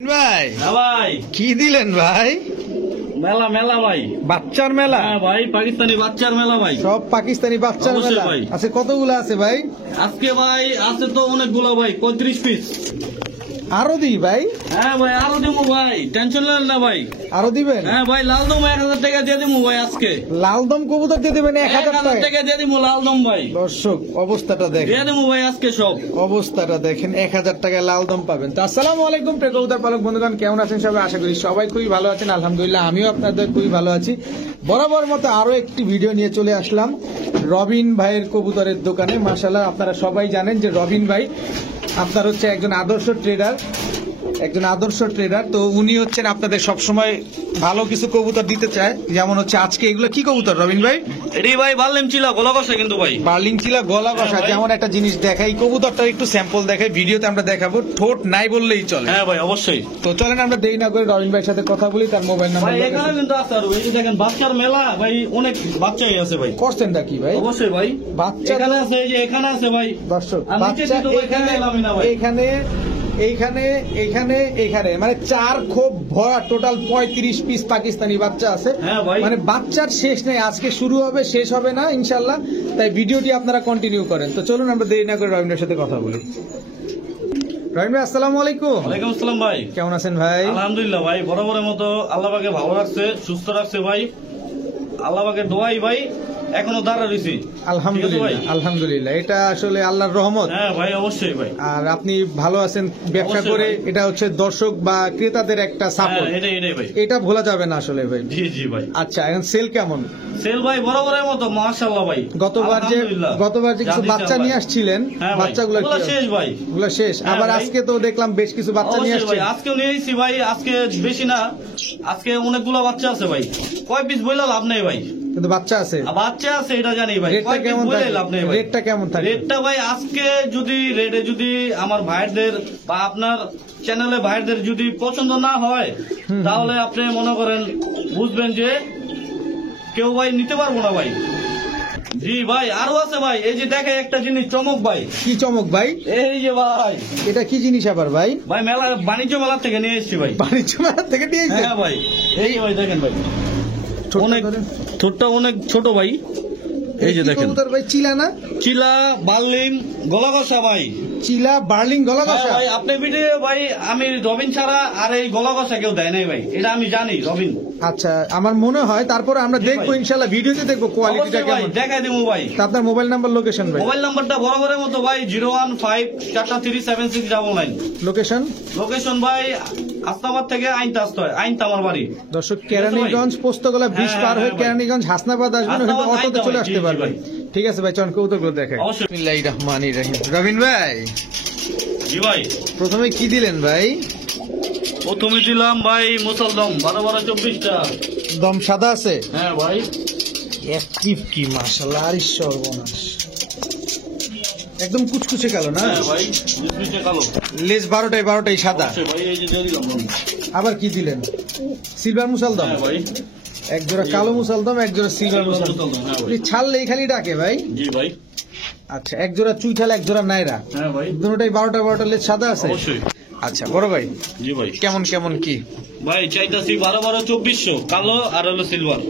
ভাই ভাই কি দিলেন ভাই? মেলা মেলা ভাই, বাচ্চার মেলা? হ্যাঁ ভাই, পাকিস্তানি বাচ্চার মেলা ভাই। সব পাকিস্তানি বাচ্চার অবশ্যই মেলা ভাই। আছে? কতগুলো আছে ভাই? আজকে ভাই আছে তো অনেকগুলো ভাই, 35 পিস। আরো দিই ভাই? হ্যাঁ ভাই, আরো দেবো ভাই, টেনশন নেন না ভাই। আরো দিবেন? হ্যাঁ ভাই, লালদম 1000 টাকা দিয়ে দেবো ভাই আজকে। লালদম কবুতর দিয়ে দেবেন 1000 1000 টাকা? টাকা দিয়ে দেবো লালদম ভাই, দর্শক অবস্থাটা দেখেন, দিয়ে দেবো ভাই আজকে সব। অবস্থাটা দেখেন, 1000 টাকায় লালদম পাবেন। তো আসসালামু আলাইকুম প্রিয় কবুতর পালক বন্ধুগণ, কেমন আছেন সবাই? আশা করি সবাই খুবই ভালো আছেন। আলহামদুলিল্লাহ আমিও আপনাদের খুবই ভালো আছি। বরাবর মতো আরো একটি ভিডিও নিয়ে চলে আসলাম রবিন ভাইয়ের কবুতরের দোকানে। মাশাআল্লাহ আপনারা সবাই জানেন যে রবিন ভাই আপনার হচ্ছে একজন আদর্শ ট্রেডার, তো উনি হচ্ছেন আপনাদের সবসময় ভালো কিছু কবুতর দিতে চায়। যেমন হচ্ছে আজকে এগুলো কি কবুতর রবিন ভাই? এটি ভাই বার্লিম ছিল, গলা কষা কিন্তু ভাই। বার্লিং চিলা গলা কষা। ভাই। যেমন একটা জিনিস দেখাই, কবুতরটা একটু স্যাম্পল দেখাই, ভিডিওতে আমরা দেখাবো, ঠোঁট নাই বললেই চলে। হ্যাঁ ভাই অবশ্যই। তো চলেন আমরা দেরি না করে রবিন ভাইয়ের সাথে কথা বলি, তার মোবাইল নাম্বার ভাই এখানে কিন্তু আছে আরো, এই যে দেখেন বাচ্চার মেলা ভাই, অনেক বাচ্চাই আছে ভাই। করছেনটা কি ভাই? অবশ্যই ভাই, বাচ্চা এখানে আছে, এই যে এখানে আছে ভাই। দর্শক আর নিচে বাচ্চা দুটো ভাই এখানে দেখালামই না ভাই। এইখানে মানে 4 খোপ ভরা টোটাল 35 পিস পাকিস্তানি বাচ্চা আছে। হ্যাঁ ভাই। মানে বাচ্চার শেষ নেই, আজকে শুরু হবে শেষ হবে না ইনশাল্লাহ। তাই ভিডিওটি আপনারা কন্টিনিউ করেন। তো চলুন আমরা দেরি না করে রবিনের সাথে কথা বলি। রবিন ভাই আসসালামু আলাইকুম। ওয়ালাইকুম আসসালাম ভাই, কেমন আছেন ভাই? আলহামদুলিল্লাহ ভাই, বরাবরের মতো আল্লাহ পাকে ভালো রাখছে, সুস্থ রাখছে ভাই। আল্লাহ পাকে দোয়াই ভাই, এখনো দাঁড়া রয়েছি। আলহামদুলিল্লাহ, ঠিক আছে ভাই? আলহামদুলিল্লাহ, এটা আসলে আল্লাহর রহমত। হ্যাঁ ভাই অবশ্যই ভাই। আর আপনি ভালো আছেন, ব্যবসা অবশ্যই করে, ভাই। এটা হচ্ছে দর্শক বা ক্রেতাদের একটা হ্যাঁ সাপোর্ট, এটাই ভাই। এটা ভোলা যাবে না আসলে ভাই। জি জি ভাই। আচ্ছা এখন সেল কেমন? সেল ভাই বরাবরের মতো মাশাআল্লাহ ভাই। গতবার যে আলহামদুলিল্লাহ। কিছু যা বাচ্চা দিছে নিয়ে আল্লাহ। আসছিলেন, হ্যাঁ ভাই, বাচ্চাগুলো ওগুলো শেষ ভাই। ওগুলো শেষ। হ্যাঁ আবার ভাই। আজকে তো দেখলাম বেশ কিছু বাচ্চা নিয়ে অবশ্যই ভাই, আসছেন। আজকে নিয়ে এসেছি ভাই, আজকে বেশি না, আজকে অনেকগুলো বাচ্চা আছে ভাই। কয় পিস বইলা লাভ নেই ভাই, কিন্তু বাচ্চা আছে। আর বাচ্চা আছে এটা জানি ভাই। রেটটা কয় পিস কেমন বইলে থাকে? লাভ নেই ভাই। রেটটা কেমন থাকে? রেটটা ভাই আজকে যদি আমার ভাইদের বা আপনার চ্যানেলে ভাইদের যদি পছন্দ না হয়, তাহলে আপনি মনে করেন বুঝবেন যে কেউ ভাই নিতে পারবো না ভাই। জি ভাই, আরো আছে ভাই, এই যে দেখে একটা জিনিস চমক ভাই। কি চমক ভাই? এই যে ভাই, এটা কি জিনিস আবার ভাই? ভাই মেলা, বাণিজ্য মেলা থেকে নিয়ে এসেছি ভাই। বাণিজ্য মেলা থেকে নিয়ে এসেছেন? হ্যাঁ ভাই, এই ভাই দেখেন ভাই, ছোট্ট অনেক করে। ছোটটা অনেক ছোট ভাই। এই যে কি দেখেন কবুতর ভাই? চিলা না? চিলা বার্লিন গলা কষা ভাই। চিলা বার্লিং গলা হ্যাঁ কষা? ভাই, আপনি ভিডিও ভাই, আমি রবিন ছাড়া আর এই গলা কষা কেউ দেয় নাই ভাই, এটা আমি জানি রবিন। আচ্ছা আমার মনে হয়, তারপরে আমরা জি দেখবো ভাই। ইনশাল্লাহ, ভিডিওতে দেখবো কোয়ালিটিটা অবশ্যই ভাই, কেমন। দেখাই দেবো ভাই। তা আপনার মোবাইল নাম্বার, লোকেশন ভাই? মোবাইল নাম্বারটা বরাবরের মতো ভাই, 015437699। লোকেশন? লোকেশন ভাই আস্তাবাদ থেকে আইনতে আসতে হয়, আইনতে আমার বাড়ি। দর্শক কেরানীগঞ্জ পোস্তগোলা ব্রিজ হ্যাঁ, পার হয়ে হ্যাঁ ভাই। কেরানীগঞ্জ হাসনাবাদ আসবেন, ওখানে হাসনাবাদ অটোতে চলে আইতে আসতে হয়, জি, পারবেন। জি ঠিক আছে ভাই, চল কৌতুকগুলো দেখাই। অবশ্যই। বিসমিল্লাহির রহমানির রহিম। রবিন ভাই জি ভাই, প্রথমে কি দিলেন ভাই? প্রথমে দিলাম ভাই মুসলদম 12-12-24টা। দম সাদা আছে? হ্যাঁ ভাই। অ্যাক্টিভ কি মাশাআল্লাহ, আর সর্বনাশ, একদম কুচকুচে কালো না? হ্যাঁ ভাই, মিশমিশে কালো। লেজ 12টাই সাদা। অবশ্যই ভাই, এই যে দিয়ে দিলাম রং। আবার কি দিলেন? সিলভার মুসালদম? হ্যাঁ ভাই। এক জোড়া কালো মুসালদম, এক জোড়া সিলভার মুসালদম। হ্যাঁ ভাই। ছাড়লেই খালি ডাকে ভাই? জি ভাই। আচ্ছা, এক জোড়া চুইঠাল, এক জোড়া নাইরা, হ্যাঁ ভাই। দুটোটাই 12টা লেজ সাদা আছে? অবশ্যই। আচ্ছা বড় ভাই জি ভাই। কেমন কি? ভাই চাইতাছি 12-12-2400 কালো আর হলো সিলভার।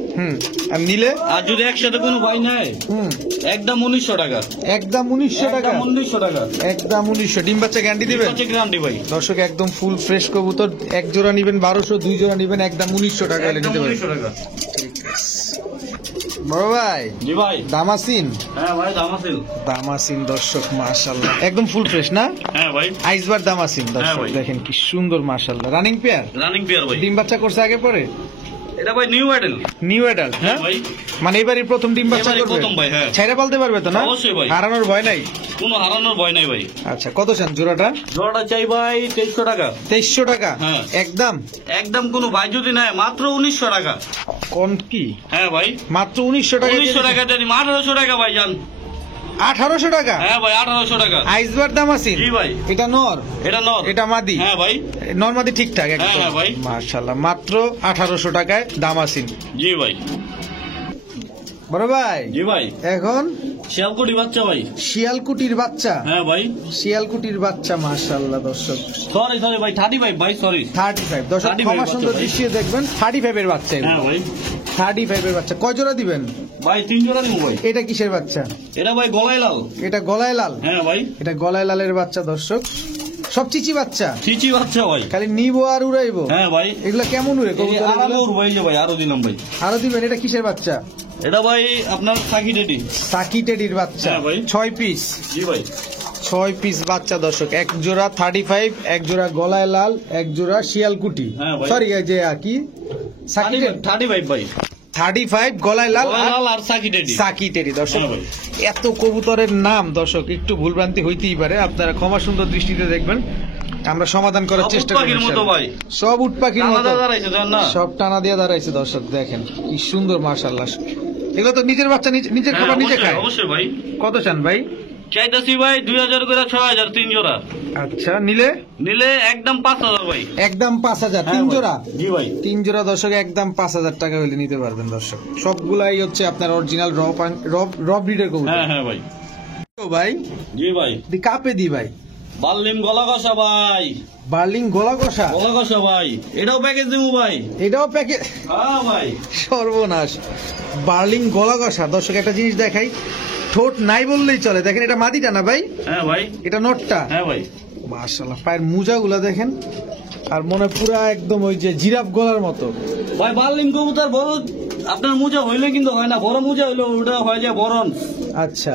আর নিলে? আর যদি একসাথে কোনো ভাই নেয়, একদম 1900 টাকা। একদম 1900 টাকা? একদম 1900 টাকা। একদম 1900। ডিম বাচ্চা গ্যারান্টি দিবেন? হচ্ছে গ্যারান্টি ভাই। দর্শক একদম ফুল ফ্রেশ কবুতর, এক জোড়া নিবেন 1200, 2 জোড়া নিবেন একদম 1900 টাকা হলে একদম নিতে পারেন। 1900 টাকা। বড় ভাই জি ভাই। দামাসিন? হ্যাঁ ভাই, দামাসিল। দামাসিন দর্শক মাশাআল্লাহ একদম ফুল ফ্রেশ না? হ্যাঁ ভাই। আইসবার দামাসিন হ্যাঁ দর্শক ভাই। দেখেন কি সুন্দর মাশাআল্লাহ। Running pair? রানিং পেয়ার ভাই। ডিম বাচ্চা করছে আগে পরে? এটা ভাই নিউ অ্যাডাল্ট। নিউ অ্যাডাল্ট না? হ্যাঁ ভাই। মানে এবারই প্রথম ডিম বাচ্চা এবারই করবে? প্রথম ভাই, হ্যাঁ। ছাইরা পালতে পারবে তো না? অবশ্যই ভাই। হারানোর ভয় নাই? কোনো হারানোর ভয় নাই ভাই। আচ্ছা কত চান জোড়াটা? জোড়াটা চাই ভাই 2300 টাকা। 2300 টাকা? হ্যাঁ। একদম? একদম কোনো ভাই যদি নেয় মাত্র 1900 টাকা। কোন কি? হ্যাঁ ভাই, মাত্র 1900 টাকা? 1900 টাকা জানি, 1800 টাকা ভাই জান। 1800 টাকা? হ্যাঁ ভাই, 1800 টাকা। আইসবার দামাসিন? জি ভাই। এটা নর? এটা নর। এটা মাদি? হ্যাঁ ভাই। নর মাদি ঠিকঠাক একদম? হ্যাঁ ভাই। মাশাআল্লাহ মাত্র 1800 টাকায় দামাসিন। জি ভাই। বড় ভাই জি ভাই। এখন শিয়ালকুটি বাচ্চা ভাই। শিয়ালকুটির বাচ্চা, হ্যাঁ ভাই। শিয়ালকুটির বাচ্চা, মাশাআল্লাহ দর্শক। সরি ভাই 35 ভাই, সরি 35 দর্শক, 35 ক্ষমা সুন্দর বাচ্চা ভাই। দৃষ্টিতে দেখবেন। 35 এর বাচ্চা এগুলো। হ্যাঁ ভাই। 35 এর বাচ্চা কয় জোড়া দিবেন ভাই 3 জোড়া নিব ভাই। এটা কিসের বাচ্চা? এটা ভাই গলায় লাল। এটা গলায় লাল। হ্যাঁ ভাই। এটা গলায় লালের বাচ্চা দর্শক, সব চিচি বাচ্চা, চিচি বাচ্চা ভাই। খালি নিবো আর উড়াইবো। হ্যাঁ ভাই। এগুলা কেমন উড়ে এই কবুতর আরামে এগুলো? উড়বো, এই যে ভাই আরো দিলাম ভাই। আরো দিবেন। এটা কিসের বাচ্চা? এটা ভাই আপনার সাকি টেডি। সাকি টেডির বাচ্চা। হ্যাঁ ভাই। 6 পিস। জি ভাই। 6 পিস বাচ্চা দর্শক, এক জোড়া 35, এক জোড়া গলায় লাল, এক জোড়া শিয়ালকুটি। হ্যাঁ ভাই। সরি এই যে কি সাকি 35 ভাই। 35 গলায় লাল গলায় আর লাল আর সাকি টেডি। সাকি টেডি দর্শক। হ্যাঁ ভাই। এত কবুতরের নাম দর্শক, একটু ভুলভ্রান্তি হইতেই পারে, আপনারা ক্ষমা সুন্দর দৃষ্টিতে দেখবেন, আমরা সমাধান করার সব চেষ্টা উট করি পাখির মতো ভাই। সব উট পাখির মতো, আলাদা দাঁড়াইছে জান না। সব টানা দিয়ে দাঁড়াইছে দর্শক, দেখেন কি সুন্দর মাশাআল্লাহ। এগুলো তো নিজের বাচ্চা নিজের খাবার নিজে খায়। অবশ্যই ভাই। কত চান ভাই? চাইতাছি ভাই 2000 করে 6000 3 জোড়া। আচ্ছা, নিলে নিলে একদম 5000 ভাই। একদম 5000 হ্যাঁ 3 ভাই। জোড়া। জি ভাই। 3 জোড়া দর্শক একদম 5000 টাকা হলে নিতে পারবেন দর্শক। সবগুলাই হচ্ছে আপনার অরিজিনাল র ব্রিডের কবুতর। হ্যাঁ হ্যাঁ ভাই। তো ভাই জি ভাই। দি কাপে দি ভাই, বাল্লিম গলা কষা ভাই। বার্লিং গলা কষা, গলা কষা ভাই, এটাও প্যাকেজ দিমু ভাই। এটাও প্যাকেট। হ্যাঁ ভাই। সর্বনাশ, বার্লিং গলা কষা দর্শক। একটা জিনিস দেখাই, ঠোঁট নাই বললেই চলে। দেখেন এটা মাদিটা না ভাই, হ্যাঁ ভাই। এটা নটটা। হ্যাঁ ভাই। মাশাআল্লাহ, পায়ের মোজাগুলা দেখেন, আর মনে পুরা একদম ওই যে জিরাফ গলার মতো। ভাই বাল্লিম কবুতর বড় আপনার মোজা হইলে কিন্তু হয় না, বড় মোজা হইলে ওটা হয় যায় বরণ। আচ্ছা,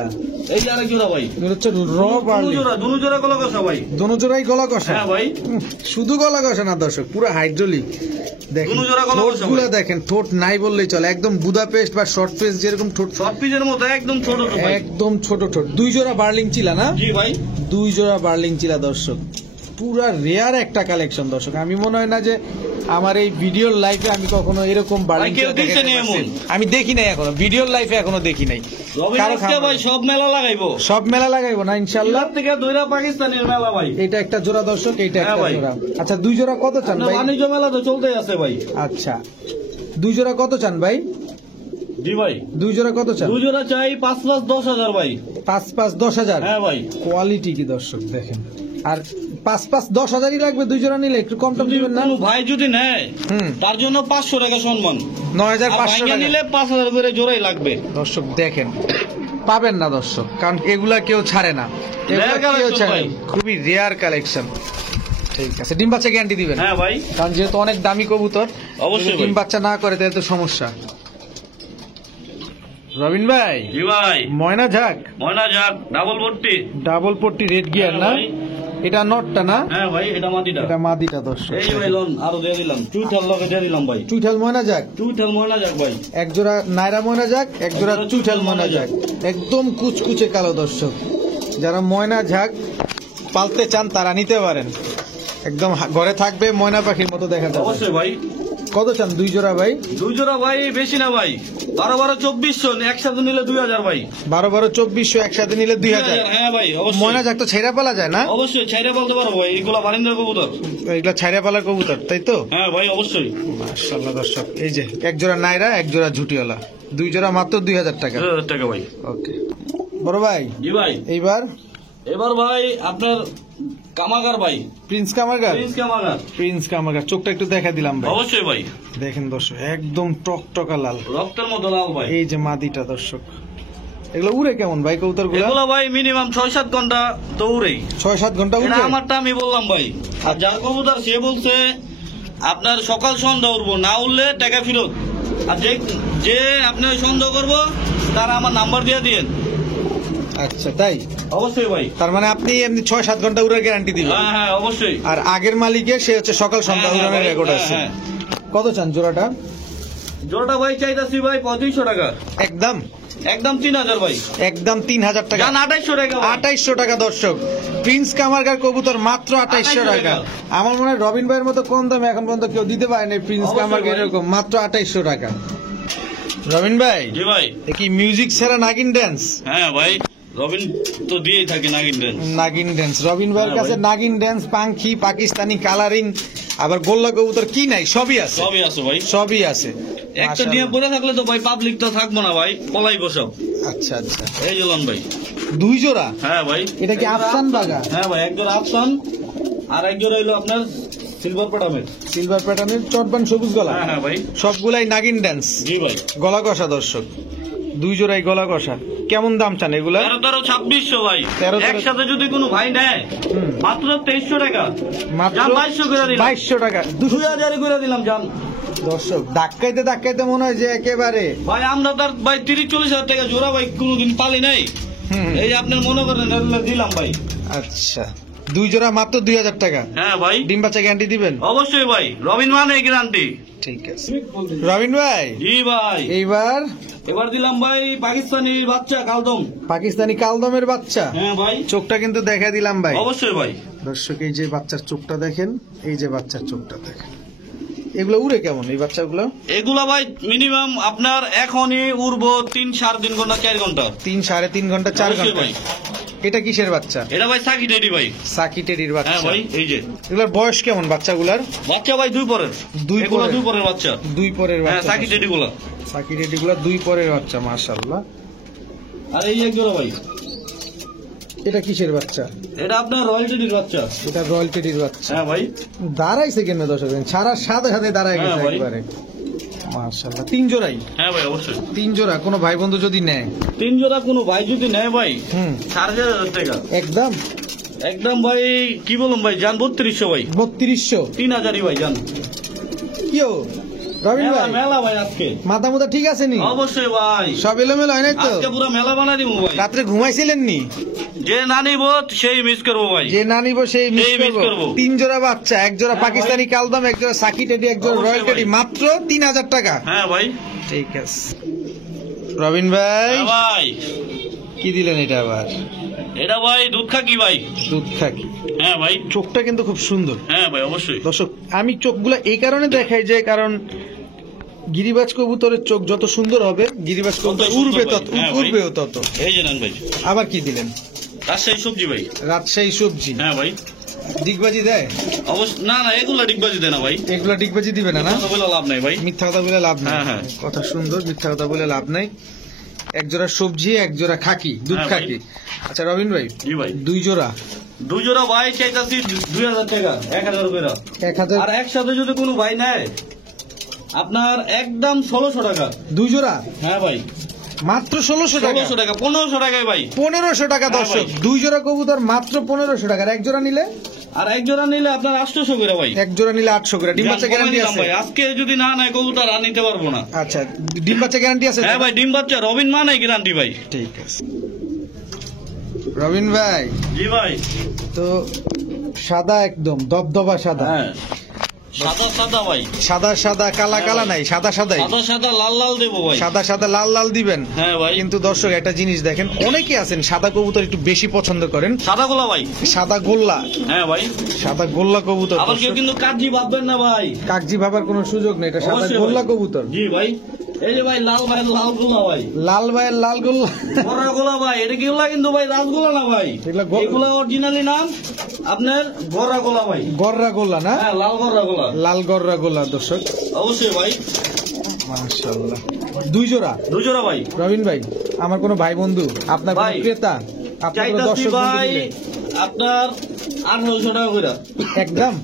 এই যে আরেক জোড়া ভাই। এগুলো হচ্ছে র বার্লিং। দুনো জোড়া গলা কষা ভাই। দোনো জোড়াই গলা কষা। হ্যাঁ ভাই। শুধু গলা কষা না দর্শক, পুরো হাইড্রোলিক। দেখেন দোনো জোড়া গলা কষা ঠোঁটগুলা ভাই। দেখেন, ঠোঁট নাই বললেই চলে, একদম বুদাপেস্ট বা শর্ট ফেস যেরকম ঠোঁট, শর্ট পিসের মতো একদম ছোট ছোট ভাই। একদম ছোট ঠোঁট। 2 জোড়া বার্লিং চিলা না? জি ভাই। 2 জোড়া বার্লিং চিলা দর্শক, পুরা রেয়ার একটা কালেকশন দর্শক। আমি মনে হয় না যে আমার এই ভিডিওর লাইফে আমি কখনো এরকম বার্লিং ভাই, কেউ চিলা দিছে দেখাতে নি পারছি। এমন? আমি দেখি নাই এখনো, ভিডিওর লাইফে এখনো দেখি নাই। রবিন কারো আজকে খামারে। ভাই সব মেলা লাগাইবো। সব মেলা লাগাইবো না ইনশাল্লাহ। সিলেট থেকে দইরা পাকিস্তানের মেলা ভাই। এটা একটা জোড়া দর্শক, এইটা হ্যাঁ একটা ভাই। জোড়া। আচ্ছা, 2 জোড়া কত চান আপনার ভাই? বাণিজ্য মেলা তো চলতেই আছে ভাই। আচ্ছা, 2 জোড়া কত চান ভাই? জি ভাই। 2 জোড়া কত চান? 2 জোড়া চাই 5,10,000 ভাই। 5 10,000। হ্যাঁ ভাই। কোয়ালিটি কি দর্শক দেখেন। আর 5 10,000ই লাগবে 2 জোড়া নিলে, একটু কম টম দিবেন না? কোনো ভাই যদি নেয় হুম, তার জন্য 500 টাকা সম্মান। আর 9,500 ভাইঙ্গা টাকা। নিলে 5,000 করে জোড়াই লাগবে। দর্শক দেখেন, পাবেন না দর্শক, কারণ এগুলা কেউ ছাড়ে না, এগুলা Rare কেউ collection ছাড়ে ভাই। না। খুবই রেয়ার কালেকশন। ঠিক আছে, ডিম বাচ্চা গ্যারান্টি দিবেন? হ্যাঁ ভাই। কারণ যেহেতু অনেক দামি কবুতর, অবশ্যই যদি ডিম ভাই। বাচ্চা না করে তাহলে তো সমস্যা। রবিন ভাই, জি ভাই। ময়না ঝাক ময়না যাক ডাবল ভর্তি। ডাবল পট্টি রেড গিয়ার না? হ্যাঁ ভাই। এটা নটটা না? হ্যাঁ ভাই, এটা মাটিটা। এটা মাদিটা দর্শক। এই যে ভাই লোন আরো দিয়ে দিলাম, চুইঠাল লগে দিয়ে দিলাম ভাই। চুইঠাল ময়না যাক, চুইঠাল ময়না যাক ভাই। এক জোড়া নায়রা ময়না যাক, এক জোড়া চুইঠাল ময়না যাক, একদম কুচকুচে কালো দর্শক। যারা ময়না ঝাক পালতে চান তারা নিতে পারেন, একদম ঘরে থাকবে, ময়না পাখির মতো দেখা যাবে। অবশ্যই ভাই। কত চান 2 জোড়া ভাই? 2 জোড়া ভাই বেশি না ভাই, 12 2400 একসাথে নিলে 2000 ভাই। 12 2400 একসাথে নিলে 2000। হ্যাঁ ভাই অবশ্যই। ময়না যাক তো ছেড়া পালা যায় না? অবশ্যই ছাইরে বলতে পারবো ভাই, এগুলা বারিন্দার কবুতর। এগুলা ছাইরা পালার কবুতর, তাই তো? হ্যাঁ ভাই অবশ্যই। মাশাআল্লাহ দর্শক, এই যে এক জোড়া নায়রা, এক জোড়া ঝুটিওয়ালা, 2 জোড়া মাত্র 2000 টাকা। 2000 টাকা ভাই। ওকে বড় ভাই, জি ভাই। এইবার এবার ভাই আপনার কামাগার ভাই, প্রিন্স কামারগার। প্রিন্স কামাগার। প্রিন্স কামারগার, চোখটা একটু দেখা দিলাম ভাই। অবশ্যই ভাই। দেখেন দর্শক, একদম টকটকা লাল, রক্তের মতো লাল ভাই। এই যে মাদিটা দর্শক। এগুলো উড়ে কেমন ভাই কবুতর গুলা? এগুলো ভাই মিনিমাম 6-7 ঘন্টা তো উড়েই। 6-7 ঘন্টা এটা উড়ে? আমারটা আমি বললাম ভাই, আর যার কবুতর সে বলছে আপনার সকাল সন্ধ্যা উঠবো, না উঠলে টাকা ফেরত। আর যে আপনার সন্দেহ করবো তার আমার নাম্বার দিয়ে দিয়েন। আচ্ছা তাই? অবশ্যই ভাই। তার মানে আপনি এমনি 6-7 ঘন্টা উড়ার গ্যারান্টি দিবেন? হ্যাঁ হ্যাঁ অবশ্যই। আর আগের মালিকে সে হচ্ছে সকাল সন্ধ্যা হ্যাঁ, উড়ানোর হ্যাঁ, রেকর্ড হ্যাঁ, আছে। হ্যাঁ। কত চান জোড়াটা? জোড়াটা ভাই চাইতাছি ভাই 3500 টাকা। একদম একদম 3000 ভাই। একদম 3000 টাকা। জান 2800 টাকা ভাই। 2800 টাকা দর্শক, প্রিন্স কামারগার কবুতর মাত্র 2800 টাকা। আমার মনে হয় রবিন ভাইয়ের মতো কম দামে এখন পর্যন্ত কেউ দিতে পারেনি প্রিন্স অবশ্যই কামারগার ভাই। এরকম, মাত্র 2800 টাকা। রবিন ভাই, জি ভাই। এ কি মিউজিক ছাড়া নাগিন ড্যান্স? হ্যাঁ ভাই। রবিন তো দিয়েই থাকে নাগিন ড্যান্স। নাগিন ড্যান্স রবিন ভাইয়ের হ্যাঁ কাছে ভাই। নাগিন ড্যান্স, পাঙ্খি, পাকিস্তানি কালারিং, আবার গোল্লা কবুতর কি নাই সবই আছে, সবই আছে ভাই। সবই আছে। একটা নিয়ে পড়ে থাকলে তো ভাই পাবলিক তো থাকবো না ভাই, পলাইবো সব। আচ্ছা আচ্ছা, এই জলন ভাই, 2 জোড়া। হ্যাঁ ভাই। এটা কি আফসান বাগা? হ্যাঁ ভাই, এক জোড়া আফসান আর এক জোড়া হইলো আপনার সিলভার প্যাটামের। সিলভার প্যাটার্নের চটবান সবুজ গলা, হ্যাঁ হ্যাঁ ভাই। সবগুলাই নাগিন ড্যান্স, জি ভাই। গলা কষা দর্শক, 2 জোড়াই গলা কষা। কেমন দাম চান এগুলা? 13-13-2600 ভাই। 13-13 একসাথে যদি কোনো ভাই নেয় মাত্র 2300 টাকা, মাত্র জান 2200 করে দিলাম। 2200 টাকা। 2000 করে দিলাম জান। দর্শক ধাক্কাইতে ধাক্কাইতে মনে হয় যে একেবারে ভাই আমরা তার ভাই 30-40 হাজার টাকা জোড়া ভাই কোনোদিন পালি নাই। হুম। এই যে আপনার মনে করেন এগুলো দিলাম ভাই। আচ্ছা, 2 জোড়া মাত্র 2000 টাকা। হ্যাঁ ভাই, ডিম বাচ্চা গ্যারান্টি দিবেন? অবশ্যই ভাই, রবিন মানে গ্যারান্টি। ঠিক আছে রবিন ভাই, জি ভাই। এইবার এবার দিলাম ভাই পাকিস্তানি বাচ্চা কালদম। পাকিস্তানি কালদমের বাচ্চা। হ্যাঁ ভাই, চোখটা কিন্তু দেখা দিলাম ভাই। অবশ্যই ভাই। দর্শক এই যে বাচ্চার চোখটা দেখেন, এই যে বাচ্চার চোখটা দেখেন, এগুলো উড়ে কেমন এই বাচ্চাগুলো? এগুলা ভাই মিনিমাম আপনার এখনই উড়বো 3-3.5 ঘন্টা 4 ঘন্টা। 3-3.5 ঘন্টা 4 অবশ্যই ঘন্টা। ভাই। এটা কিসের বাচ্চা? এটা ভাই সাকি টেডি ভাই। সাকি টেডির হ্যাঁ বাচ্চা। ভাই, এই যে এগুলোর বয়স কেমন বাচ্চাগুলার? বাচ্চা ভাই 2 পরের। দুই এগুলো পরের। 2 পরের বাচ্চা। 2 পরের হ্যাঁ, বাচ্চা। সাকি টেডি গুলা। সাকি টেডিগুলো 2 পরের বাচ্চা, মাশাআল্লাহ। আর এই এক জোড়া ভাই, এটা কিসের বাচ্চা? এটা আপনার রয়্যাল টেডির বাচ্চা। এটা রয়্যাল টেডির বাচ্চা। হ্যাঁ ভাই। দাঁড়াইছে কেন দর্শক? ছাড়ার সাথে সাথে দাঁড়ায় হ্যাঁ গেছে ভাই। একবারে, মাশাআল্লাহ। 3 জোড়াই? হ্যাঁ ভাই, অবশ্যই 3 জোড়া। কোনো ভাই বন্ধু যদি নেয় 3 জোড়া কোনো ভাই যদি নেয় ভাই, হুম 4500 টাকা একদম একদম ভাই। কি বলুন ভাই, জান 3200 ভাই। 3200। 3000 ভাই জান। কিও রবিন মেলা ভাই, মেলা ভাই আজকে। মাথা মুথা ঠিক আছে নি? অবশ্যই ভাই, সব এলোমেলো হয় নাই তো? আজকে পুরো মেলা বানাই দিব ভাই। রাত্রে ঘুমাইছিলেন নি? যে না নিব সেই মিস করবো ভাই। যে না নিব সেই মিস সেই miss করবো। করবো। 3 জোড়া বাচ্চা, 1 জোড়া হ্যাঁ পাকিস্তানি কালদম, 1 জোড়া সাকি টেডি, 1 জোড়া অবশ্যই রয়্যাল টেডি, ভাই। মাত্র 3000 টাকা। হ্যাঁ ভাই। ঠিক আছে রবিন ভাই, হ্যাঁ ভাই, কি দিলেন এটা আবার? এটা ভাই দুধ খাকি ভাই। দুধ খাকি। হ্যাঁ ভাই। চোখটা কিন্তু খুব সুন্দর হ্যাঁ ভাই, অবশ্যই। দর্শক। আমি চোখগুলো এই কারণে দেখাই যে কারণ গিরিবাজ কবুতরের চোখ যত সুন্দর হবে, গিরিবাজ কবুতর ততই সুন্দর উড়বে ভাই। তত, হ্যাঁ ভাই। উড়বেও তত। এই যে নেন ভাই, আবার কি দিলেন? রাজশাহী সবজি ভাই। রাজশাহী সবজি। হ্যাঁ ভাই, ডিগবাজি দেয়? অবশ্য না না, এগুলো ডিগবাজি দেয় না ভাই। এগুলা ডিগবাজি দিবে না? না, কথা বলে লাভ নাই ভাই। মিথ্যা কথা বলে লাভ নাই। হ্যাঁ, হ্যাঁ। কথা সুন্দর, মিথ্যা কথা বলে লাভ নাই। 1 জোড়া সবজি, 1 জোড়া খাকি, দুধ হ্যাঁ ভাই। খাকি। আচ্ছা রবিন ভাই, জি ভাই। 2 জোড়া 2 জোড়া ভাই চাইতাছি 2000 টাকা, 1000 করে। 1000। আর একসাথে যদি কোনো ভাই নেয় আপনার একদম 1600 টাকা। 2 জোড়া হ্যাঁ ভাই, মাত্র 1600 টাকা। 1600 টাকা, 1500 টাকায় ভাই। 1500 টাকা হ্যাঁ দর্শক। ভাই। 2 জোড়া কবুতর মাত্র 1500 টাকা। আর 1 জোড়া নিলে? আর এক জোড়া নিলে আপনার 800 করে ভাই। 1 জোড়া নিলে 800 করে। ডিম বাচ্চা জান, গ্যারান্টি কমাই দিলাম আছে? ভাই। আজকে যদি না নেয় কবুতর আর নিতে পারবো না। আচ্ছা, ডিম বাচ্চা গ্যারান্টি আছে? হ্যাঁ ভাই, ডিম বাচ্চা রবিন মানে গ্যারান্টি ভাই। ঠিক আছে রবিন ভাই। জি ভাই। তো সাদা, একদম দবদবা সাদা। হ্যাঁ, সাদা সাদা ভাই। সাদা সাদা, কালা হ্যাঁ কালা ভাই। নাই, সাদা সাদাই। সাদা সাদা লাল লাল দেবো ভাই। সাদা সাদা, লাল লাল দিবেন। হ্যাঁ ভাই। কিন্তু দর্শক একটা জিনিস দেখেন, অনেকে আছেন সাদা কবুতর একটু বেশি পছন্দ করেন। সাদা গোলা ভাই। সাদা গোল্লা, হ্যাঁ ভাই। সাদা গোল্লা কবুতর। আবার কেউ কিন্তু কাজি ভাববেন না ভাই। কাগজি ভাবার কোনো সুযোগ নেই, এটা সাদা অবশ্যই গোল্লা ভাই। কবুতর। জি ভাই। এই যে ভাই লাল ভাই, লাল গোলা ভাই। লাল ভাইয়ের লাল গোল্লা। বড় গোলা ভাই, এটা কি গোলা কিন্তু ভাই রাজগোলা না ভাই। এগুলা অরিজিনালি নাম আপনার গররা গোলা ভাই। গররা গোল্লা না? হ্যাঁ, লাল গররা গোলা। লাল গররা গোল্লা দর্শক। অবশ্যই ভাই। মাশাআল্লাহ। 2 জোড়া 2 জোড়া ভাই। রবিন ভাই, আমার কোনো ভাই বন্ধু, আপনার কোনো ভাই, ক্রেতা, আপনার কোনো চাইতাছি দর্শক বন্ধু ভাই দিলে আপনার 1800 টাকা করে। একদম